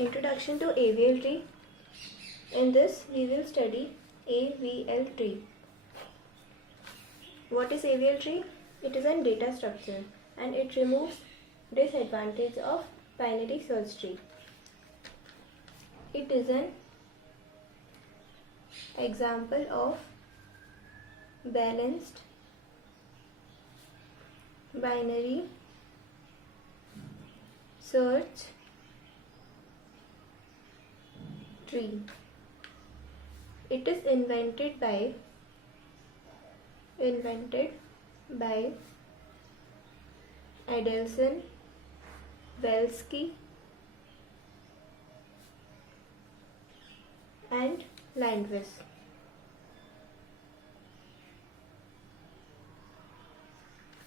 Introduction to AVLTree. In this, we will study AVLTree. What is AVLTree? It is a data structure and it removes disadvantage of binary search tree. It is an example of balanced binary search tree. It is invented by Adelson, Belsky and Landis.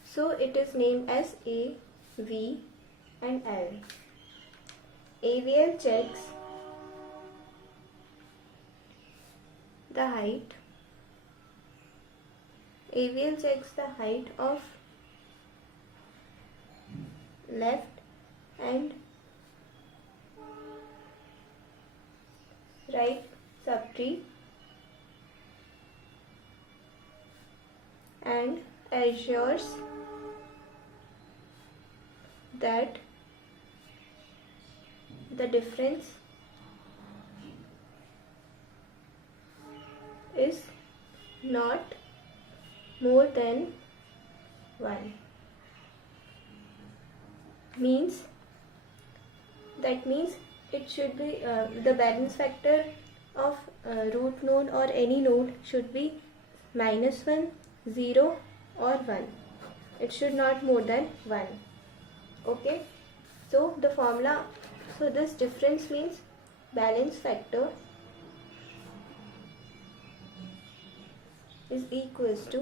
So it is named as A, V and L. AVL checks the height. AVL checks the height of left and right subtree and assures that the difference is not more than 1. That means it should be the balance factor of root node or any node should be -1, 0 or 1. It should not more than 1. Okay, so the formula, so this difference means balance factor is equals to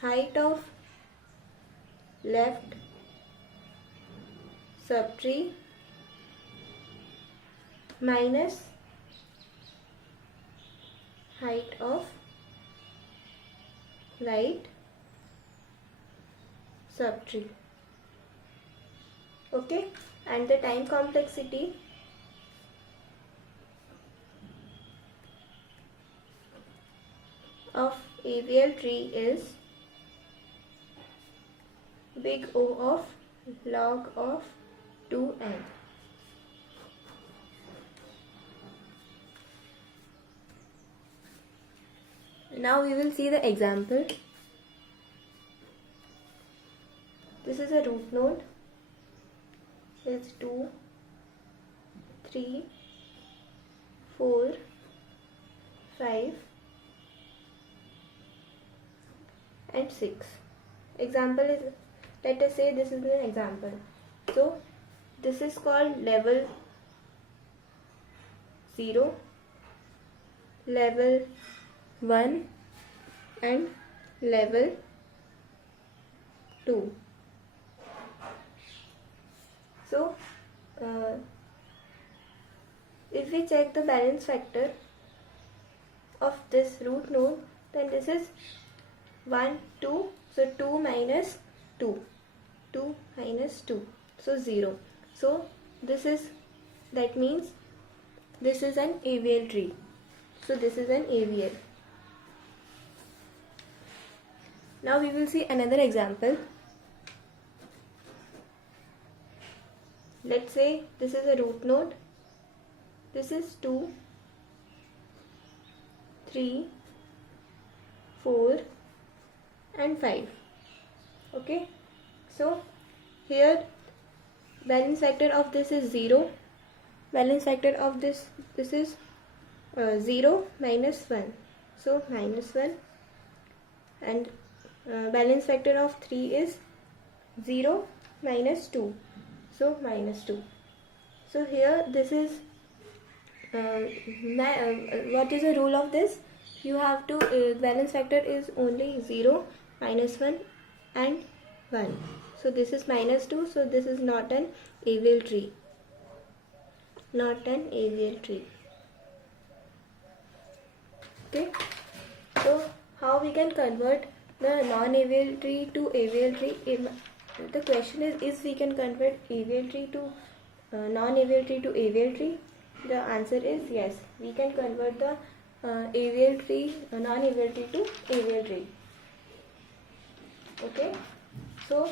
height of left subtree minus height of right subtree. Okay, and the time complexity of AVLTree is big O of log of 2n. Now we will see the example. This is a root node. It's 2, 3, 4, 5 and 6. Example is, let us say this is an example. So this is called level 0, level 1 and level 2. So if we check the balance factor of this root node, then this is 1, 2, so 2 minus 2, 2 minus 2, so 0. So this is, that means this is an AVL tree. So this is an AVL. Now we will see another example. Let's say this is a root node. This is 2, 3, 4 and 5. Okay, so here balance factor of this is 0. Balance factor of this is 0 minus 1, so -1, and balance factor of 3 is 0 minus 2, so -2. So here this is what is the rule of this? You have to balance factor is only 0, -1 and 1. So this is -2, so this is not an AVL tree. Not an AVL tree. Okay. So how we can convert the non-AVL tree to AVL tree? The question is we can convert AVL tree to non-AVL tree to AVL tree? The answer is yes. We can convert the AVL tree, non-AVL tree to AVL tree. Okay. So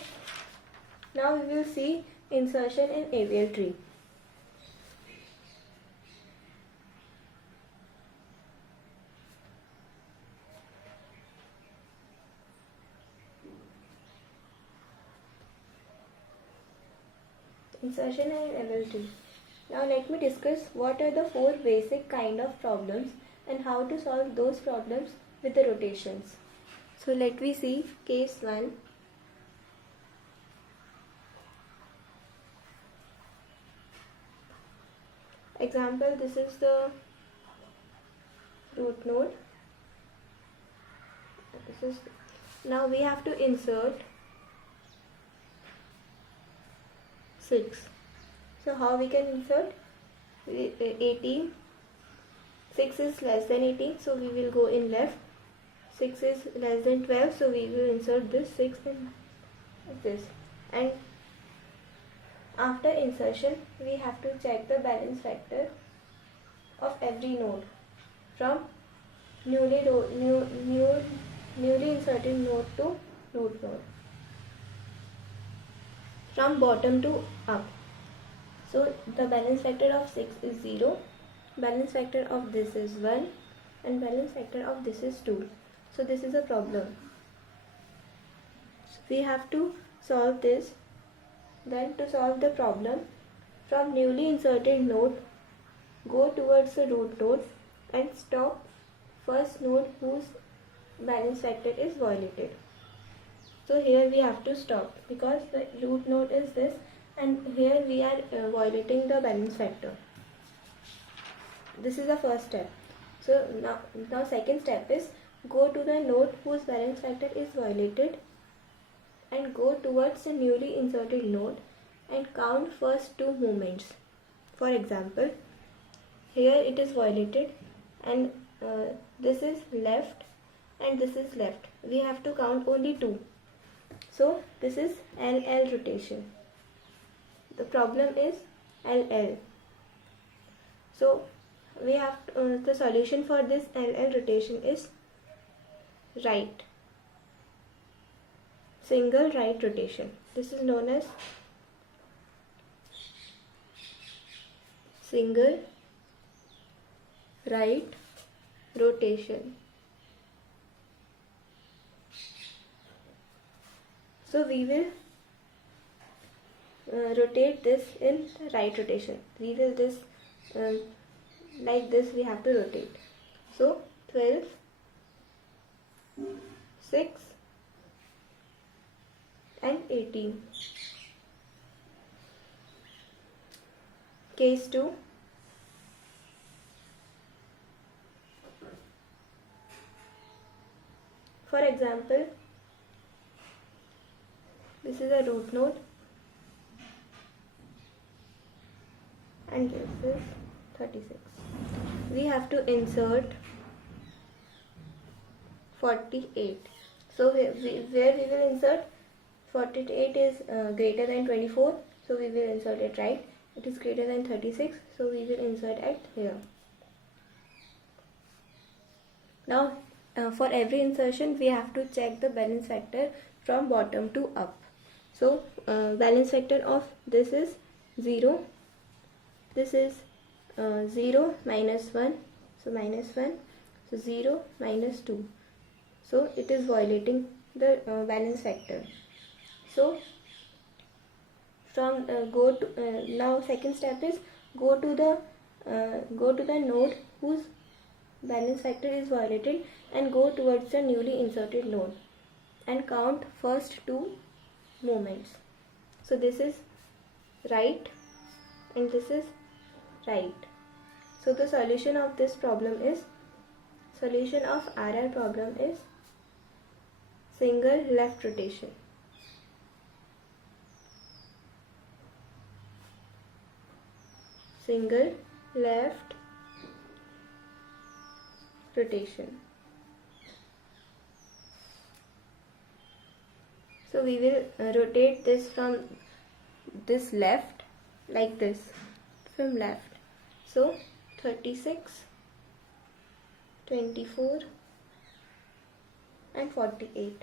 now we will see insertion in AVL tree. Insertion in AVLTree. Now let me discuss what are the 4 basic kind of problems and how to solve those problems with the rotations. So let me see case 1. Example, this is the root node. Now we have to insert 6. So how we can insert? 18. 6 is less than 18, so we will go in left. 6 is less than 12, so we will insert this 6 in this. And after insertion, we have to check the balance factor of every node from newly inserted node to root node, from bottom to up. So the balance factor of 6 is 0, balance factor of this is 1, and balance factor of this is 2. So this is a problem. So we have to solve this. Then to solve the problem, from newly inserted node, go towards the root node and stop first node whose balance factor is violated. So here we have to stop because the root node is this, and here we are violating the balance factor. This is the first step. So now second step is go to the node whose balance factor is violated and go towards the newly inserted node and count first 2 movements. For example, here it is violated and this is left and this is left. We have to count only 2. So this is LL rotation. The problem is LL. So we have the solution for this LL rotation is right. Single right rotation. This is known as single right rotation. So we will rotate this in right rotation. We will this like this we have to rotate. So 12, 6 and 18. Case 2. For example, this is a root node and this is 36. We have to insert 48. So where we will insert 48 is greater than 24, so we will insert it right. It is greater than 36, so we will insert it here. Now for every insertion we have to check the balance factor from bottom to up. So balance factor of this is 0, this is 0 minus 1, so minus 1, so 0 minus 2. So it is violating the balance factor. So from now second step is go to the node whose balance factor is violated and go towards the newly inserted node and count first 2 movements. So this is right and this is right. So the solution of this problem is, solution of RR problem is single left rotation. Single left rotation. So we will rotate this from this left like this from left. So 36, 24 and 48.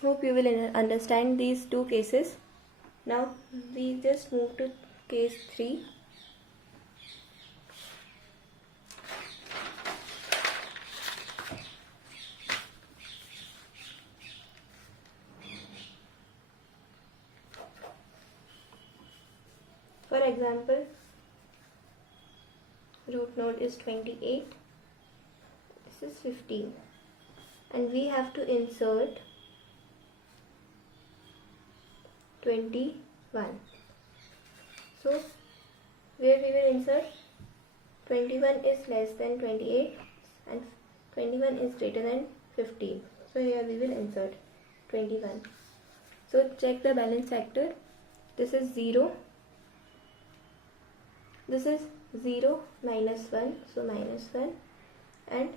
Hope you will understand these two cases. Now we just move to case 3. For example, root node is 28, this is 15, and we have to insert 21. So where we will insert 21 is less than 28 and 21 is greater than 15. So here we will insert 21. So check the balance factor. This is 0. This is 0 minus 1, so minus 1, and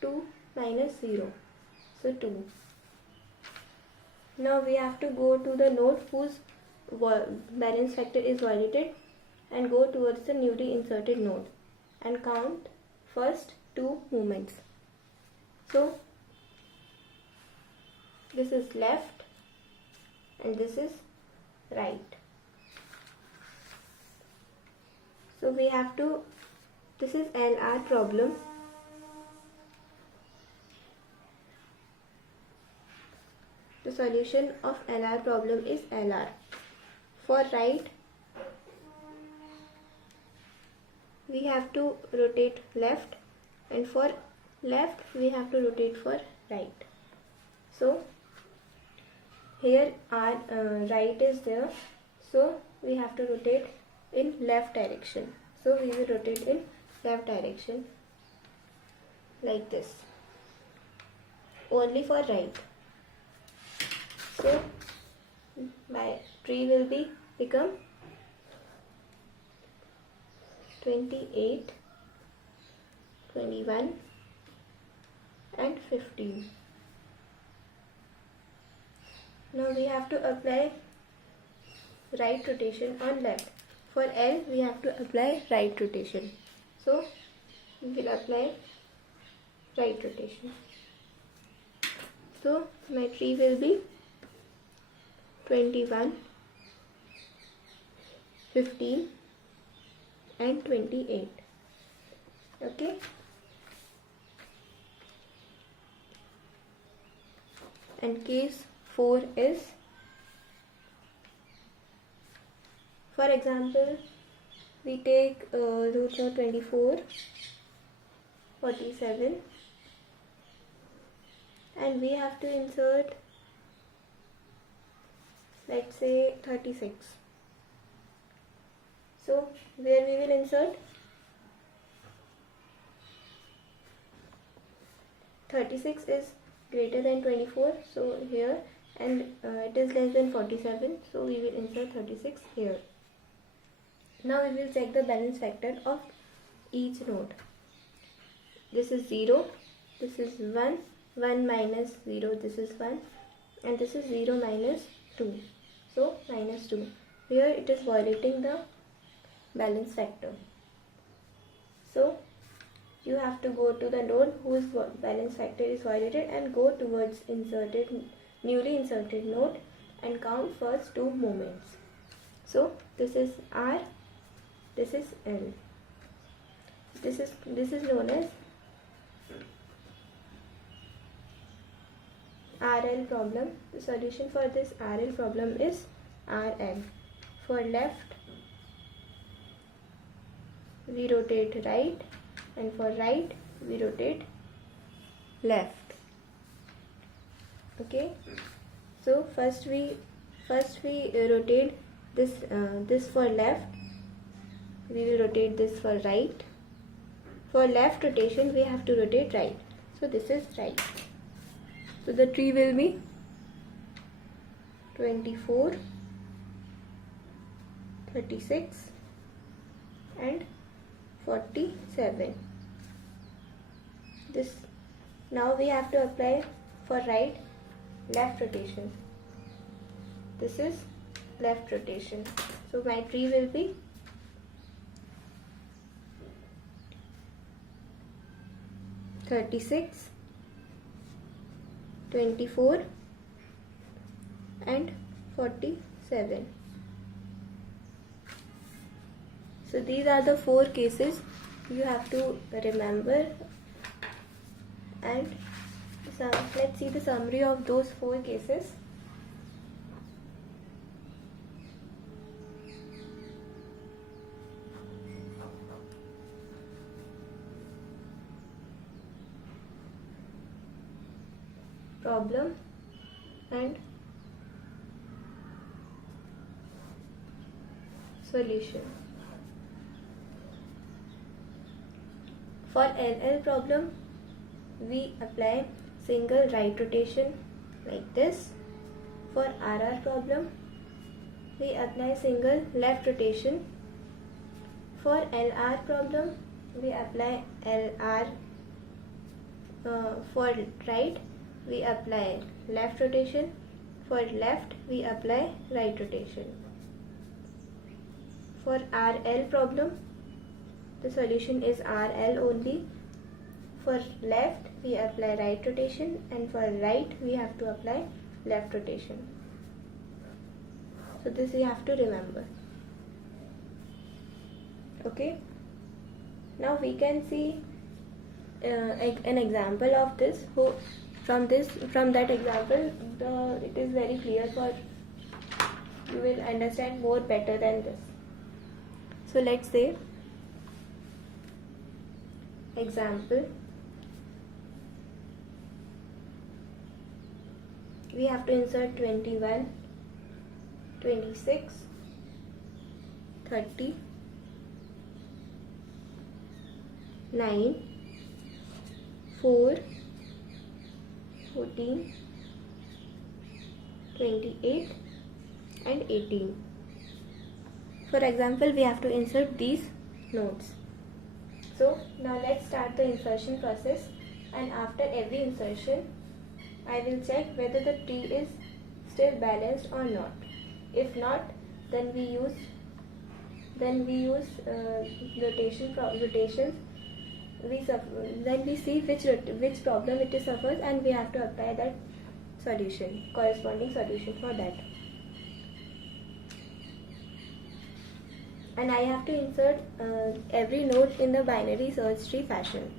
2 minus 0, so 2. Now we have to go to the node whose balance factor is violated and go towards the newly inserted node and count first 2 movements. So this is left and this is right. So we have to, this is LR problem. The solution of LR problem is LR. For right, we have to rotate left, and for left we have to rotate for right. So here our right is there, so we have to rotate in left direction. So we will rotate in left direction like this, only for right. So my tree will become 28, 21 and 15. Now we have to apply right rotation on left. For L we have to apply right rotation. So we will apply right rotation. So my tree will be 21, 15 and 28. Okay. And case 4 is, for example, we take root node 24, 47 and we have to insert, let's say 36. So where we will insert 36 is greater than 24, so here, and it is less than 47, so we will insert 36 here. Now we will check the balance factor of each node. This is 0, this is 1, 1 minus 0, this is 1, and this is 0 minus 2, so minus 2. Here it is violating the balance factor. So you have to go to the node whose balance factor is violated and go towards newly inserted node and count first 2 movements. So this is R, this is L. This is known as RL problem. The solution for this RL problem is RL. For left we rotate right, and for right we rotate left. Okay, so first we rotate this for left, we will rotate this for right. For left rotation we have to rotate right, so this is right. So the tree will be 24, 36 and 47. This, now we have to apply for right left rotation. This is left rotation. So my tree will be 36, 24 and 47. So these are the 4 cases you have to remember, and let's see the summary of those 4 cases. Problem and solution. For LL problem, we apply single right rotation like this. For RR problem, we apply single left rotation. For LR problem, we apply LR. For right, we apply left rotation. For left, we apply right rotation. For RL problem, the solution is RL only. For left, we apply right rotation, and for right, we have to apply left rotation. So this you have to remember. Okay. Now we can see an example of this. From that example, it is very clear for you will understand more better than this. So let's say example. We have to insert 21, 26, 30, 9, 4, 14, 28 and 18. For example, we have to insert these nodes. So now let's start the insertion process, and after every insertion I will check whether the tree is still balanced or not. If not, then we use rotations. Then we see which problem it suffers, and we have to apply that corresponding solution for that. And I have to insert every node in the binary search tree fashion.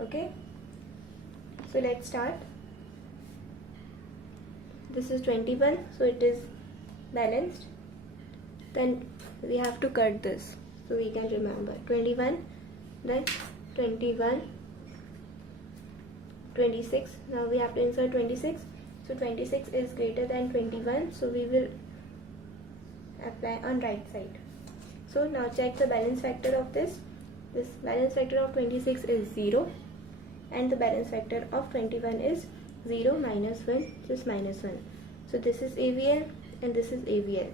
Okay. So let's start. This is 21, so it is balanced. Then we have to cut this so we can remember 21, then 21, 26. Now we have to insert 26. So 26 is greater than 21, so we will apply on right side. So now check the balance factor of this. This balance factor of 26 is 0, and the balance factor of 21 is 0 minus 1, just minus 1. So this is AVL and this is AVL.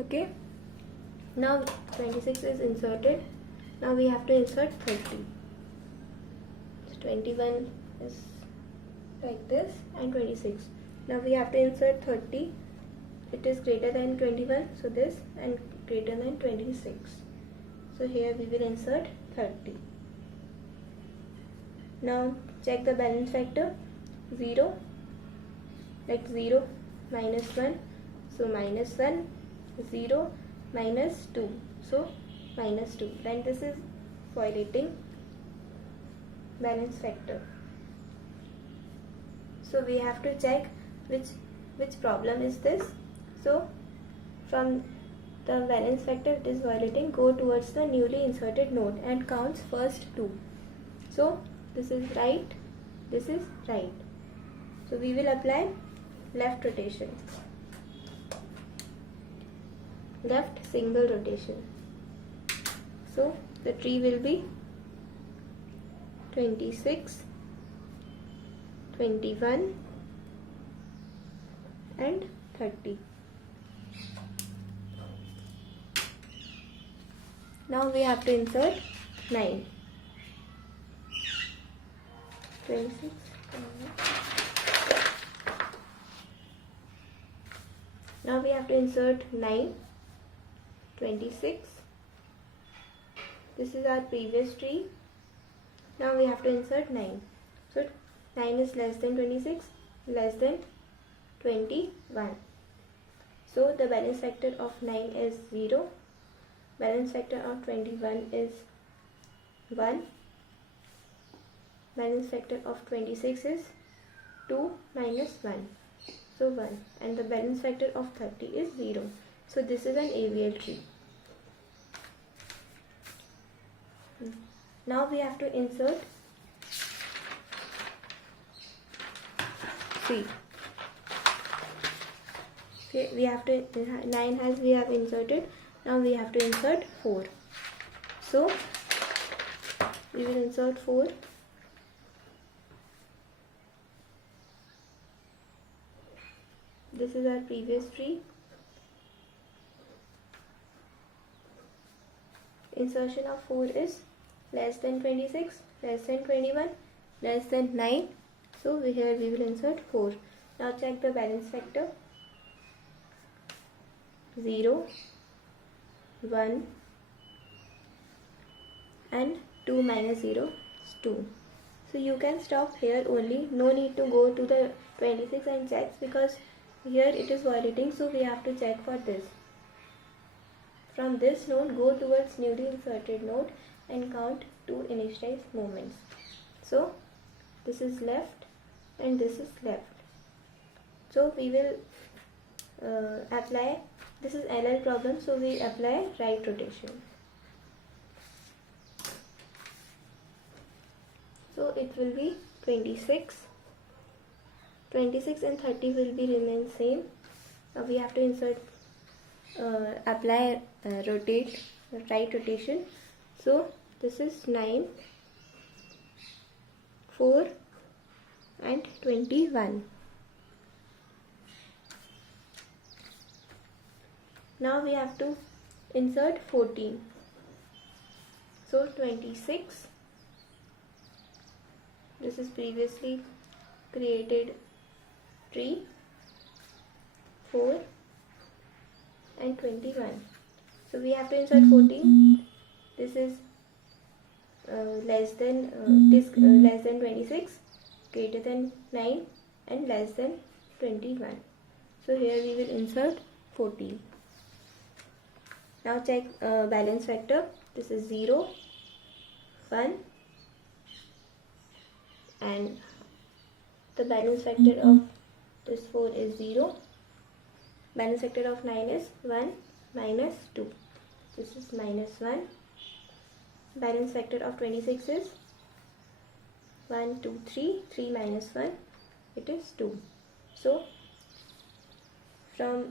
Okay. Now 26 is inserted. Now we have to insert 30. So 21 is like this and 26. Now we have to insert 30. It is greater than 21, so this, and greater than 26. So here we will insert 30. Now check the balance factor. 0, like 0 minus 1, so minus 1, 0 minus 2, so minus 2. Then this is violating balance factor. So we have to check which problem is this. So from the balance factor it is violating, go towards the newly inserted node and counts first 2. So this is right, this is right. So we will apply left rotation, left single rotation. So the tree will be 26, 21 and 30. Now we have to insert 9, 26, Now we have to insert 9, 26. This is our previous tree. Now we have to insert 9. So 9 is less than 26, less than 21. So the balance factor of 9 is 0. Balance factor of 21 is 1. Balance factor of 26 is 2 minus 1. So 1. And the balance factor of 30 is 0. So this is an AVL tree. Now we have to insert C. We have to 9 has we have inserted. Now we have to insert 4. So we will insert 4. This is our previous tree. Insertion of 4 is less than 26, less than 21, less than 9. So here we will insert 4. Now check the balance factor. 0, 1 and 2 minus 0 is 2. So you can stop here only. No need to go to the 26 and check, because here it is violating. So we have to check for this. From this node, go towards newly inserted node and count 2 initialized movements. So this is left and this is left. So we will apply, this is LL problem, so we apply right rotation. So it will be 26. 26 and 30 will be remain same. Now we have to insert, apply rotate, right rotation. So this is 9, 4 and 21. Now we have to insert 14. So 26. This is previously created tree. 4 and 21. So we have to insert 14. This is less than 26, greater than 9 and less than 21. So here we will insert 14. Now check balance factor. This is 0, 1 and the balance factor of this 4 is 0. Balance factor of 9 is 1 minus 2. This is minus 1. Balance factor of 26 is 1, 2, 3. 3 minus 1, it is 2. So from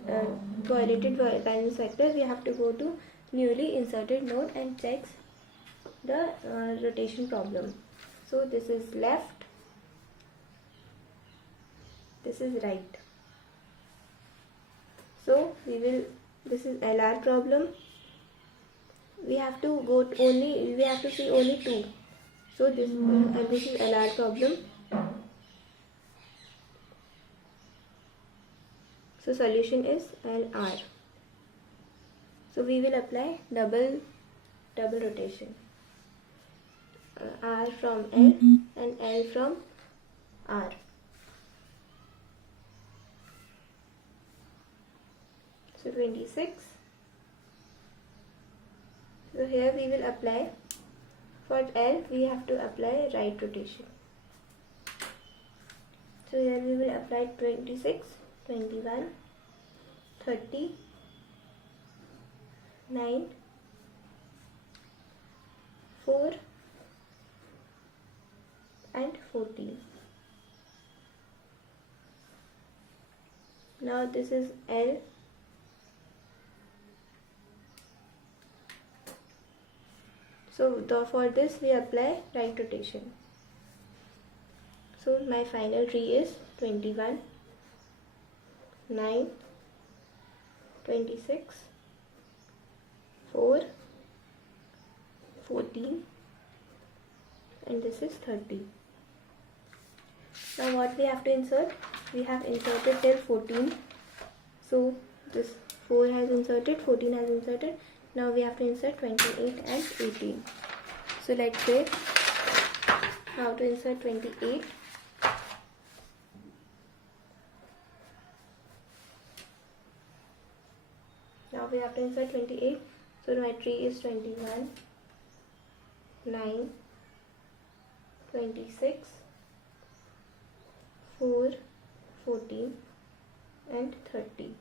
violated balance factor, we have to go to newly inserted node and check the rotation problem. So this is left, this is right. So we will, this is LR problem. We have to go only, we have to see only 2. So this is LR problem. So solution is LR. So we will apply double rotation. R from L and L from R. So 26. So here we will apply, for L we have to apply right rotation. So here we will apply 26, 21, 30, 9, 4 and 14. Now this is L. So for this we apply right rotation. So my final tree is 21, 9, 26, 4, 14 and this is 30. Now what we have to insert? We have inserted till 14. So this 4 has inserted, 14 has inserted. Now we have to insert 28 and 18. So let's say how to insert 28. Now we have to insert 28. So my tree is 21, 9, 26, 4, 14 and 30.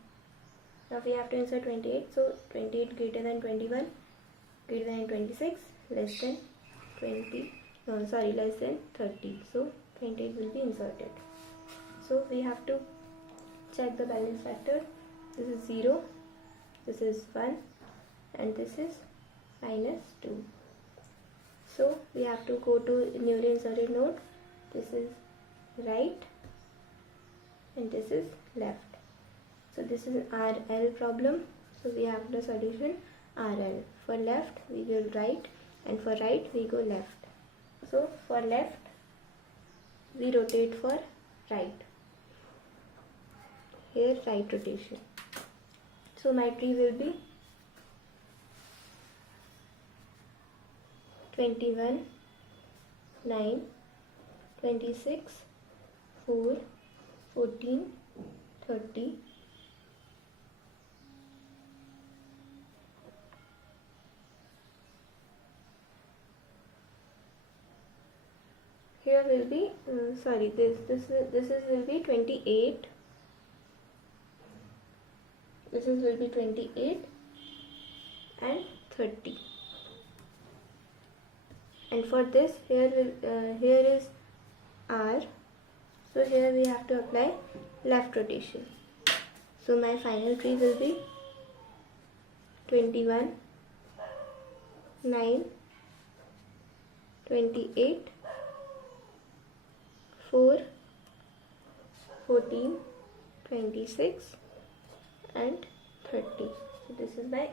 Now we have to insert 28. So 28 greater than 21, greater than 26, less than 20. No, sorry, less than 30. So 28 will be inserted. So we have to check the balance factor. This is 0, this is 1 and this is minus 2. So we have to go to newly inserted node. This is right and this is left. So this is RL problem. So we have the solution RL. For left we go right and for right we go left. So for left we rotate for right. Here right rotation. So my tree will be 21, 9, 26, 4, 14, 30, here will be will be 28. Will be 28 and 30. And for this here is R. So here we have to apply left rotation. So my final tree will be 21, 9, 28, 4, 14, 26 and 30. So this is my